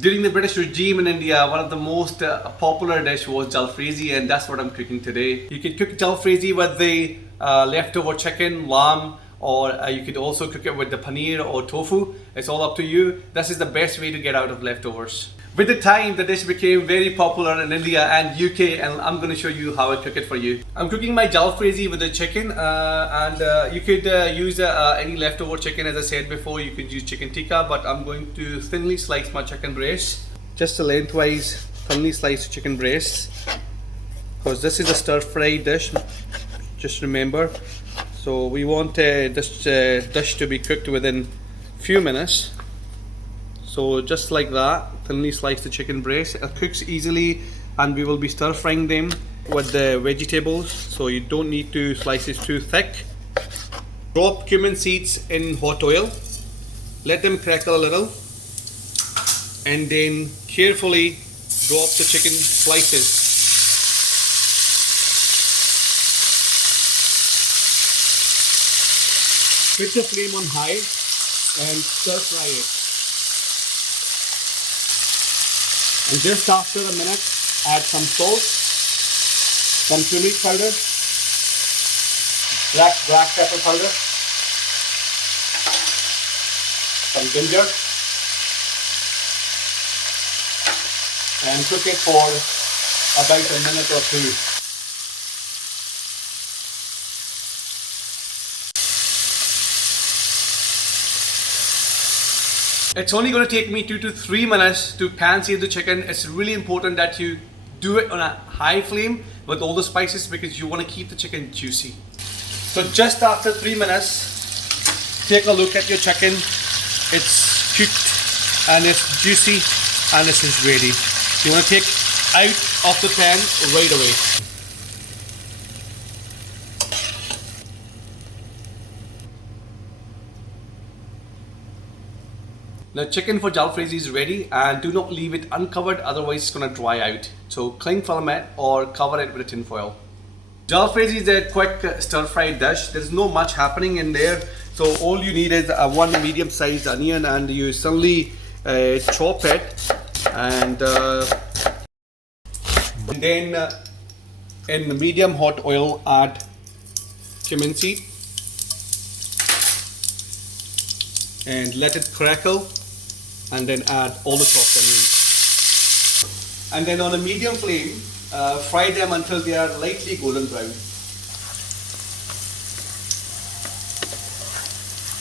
During the British regime in India, one of the most popular dish was Jalfrezi, and that's what I'm cooking today. You can cook Jalfrezi with the leftover chicken, lamb, or you could also cook it with the paneer or tofu. It's all up to you. This is the best way to get out of leftovers. With the time, the dish became very popular in India and UK, and I'm going to show you how I cook it for you. I'm cooking my Jalfrezi with the chicken, and you could use any leftover chicken. As I said before, you could use chicken tikka, but I'm going to thinly slice my chicken breast. Just a lengthwise, thinly sliced chicken breast, because this is a stir-fry dish, just remember. So we want this dish to be cooked within few minutes. So just like that, thinly slice the chicken breast. It cooks easily, and we will be stir frying them with the vegetables, so you don't need to slice it too thick. Drop cumin seeds in hot oil, let them crackle a little, and then carefully drop the chicken slices. Put the flame on high and stir fry it. And just after a minute, add some salt, some turmeric powder, black pepper powder, some ginger, and cook it for about a minute or two. It's only going to take me 2 to 3 minutes to pan sear the chicken. It's really important that you do it on a high flame with all the spices, because you want to keep the chicken juicy. So just after 3 minutes, take a look at your chicken. It's cooked and it's juicy and this is ready. You want to take out of the pan right away. Now chicken for Jalfrezi is ready, and do not leave it uncovered, otherwise it's going to dry out. So cling film it or cover it with a tin foil. Jalfrezi is a quick stir-fry dish. There's no much happening in there. So all you need is one medium-sized onion, and you suddenly chop it, and then in the medium hot oil add cumin seed and let it crackle, and then add all the chopped onions. And then on a medium flame, fry them until they are lightly golden brown.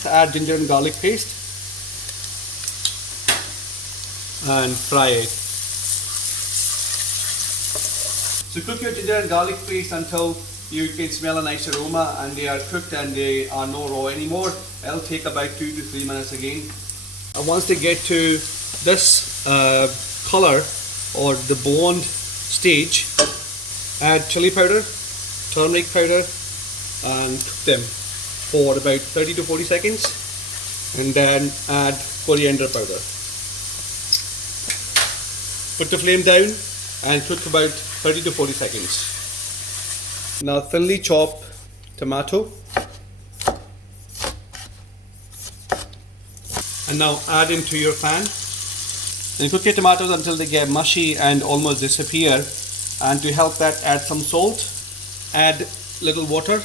Add ginger and garlic paste and fry it. So cook your ginger and garlic paste until you can smell a nice aroma and they are cooked and they are not raw anymore. It'll take about 2 to 3 minutes again. And once they get to this color or the boned stage, add chili powder, turmeric powder, and cook them for about 30 to 40 seconds, and then add coriander powder. Put the flame down and cook about 30 to 40 seconds. Now thinly chop tomato, and now add into your pan. Then cook your tomatoes until they get mushy and almost disappear. And to help that, add some salt, add little water.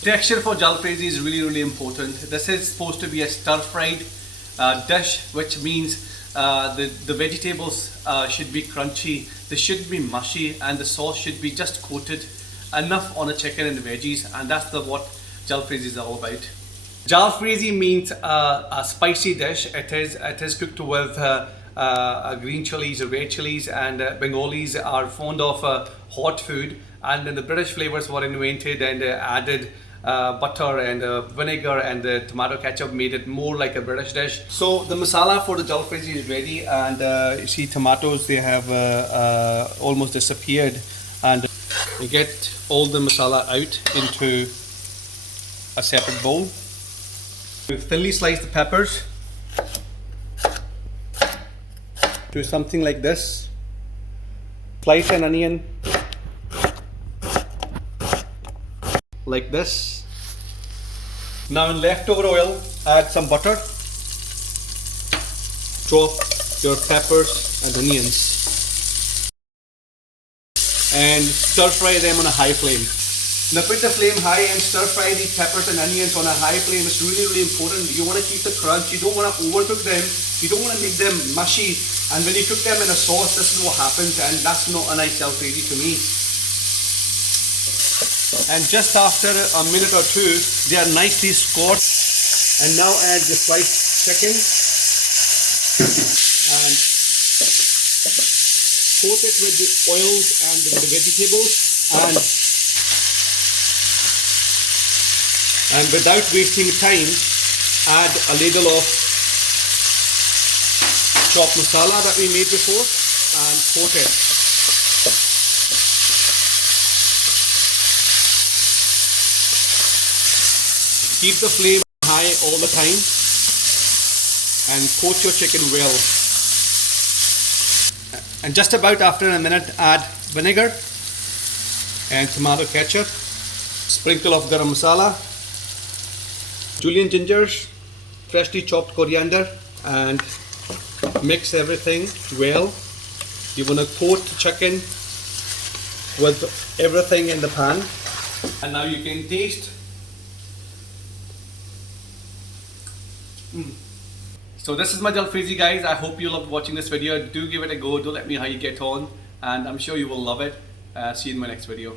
Texture for Jalfrezi is really important. This is supposed to be a stir-fried dish, which means the vegetables should be crunchy, they shouldn't be mushy, and the sauce should be just coated enough on the chicken and the veggies, and that's what Jalfrezi is all about. Jalfrezi means a spicy dish. It is cooked with green chilies, red chilies, and Bengalis are fond of hot food, and then the British flavors were invented and added butter and vinegar and tomato ketchup made it more like a British dish. So the masala for the Jalfrezi is ready, and you see tomatoes, they have almost disappeared, and you get all the masala out into a separate bowl. You thinly slice the peppers to something like this. Slice an onion like this. Now in leftover oil, add some butter, chop your peppers and onions and stir fry them on a high flame. Now put the flame high and stir fry the peppers and onions on a high flame. It's really, really important. You want to keep the crunch. You don't want to overcook them. You don't want to make them mushy. And when you cook them in a sauce, this is what happens, and that's not a nice Jalfrezi to me. And just after a minute or two, they are nicely scorched. And now add the fried chicken and coat it with the oils and with the vegetables, and without wasting time, add a ladle of chopped masala that we made before and coat it. Keep the flame high all the time and coat your chicken well. And just about after a minute, add vinegar and tomato ketchup, sprinkle of garam masala, julienne gingers, freshly chopped coriander, and mix everything well. You want to coat the chicken with everything in the pan. And now you can taste. So this is my Jalfrezi, guys. I hope you loved watching this video. Do give it a go. Do let me know how you get on, and I'm sure you will love it. See you in my next video.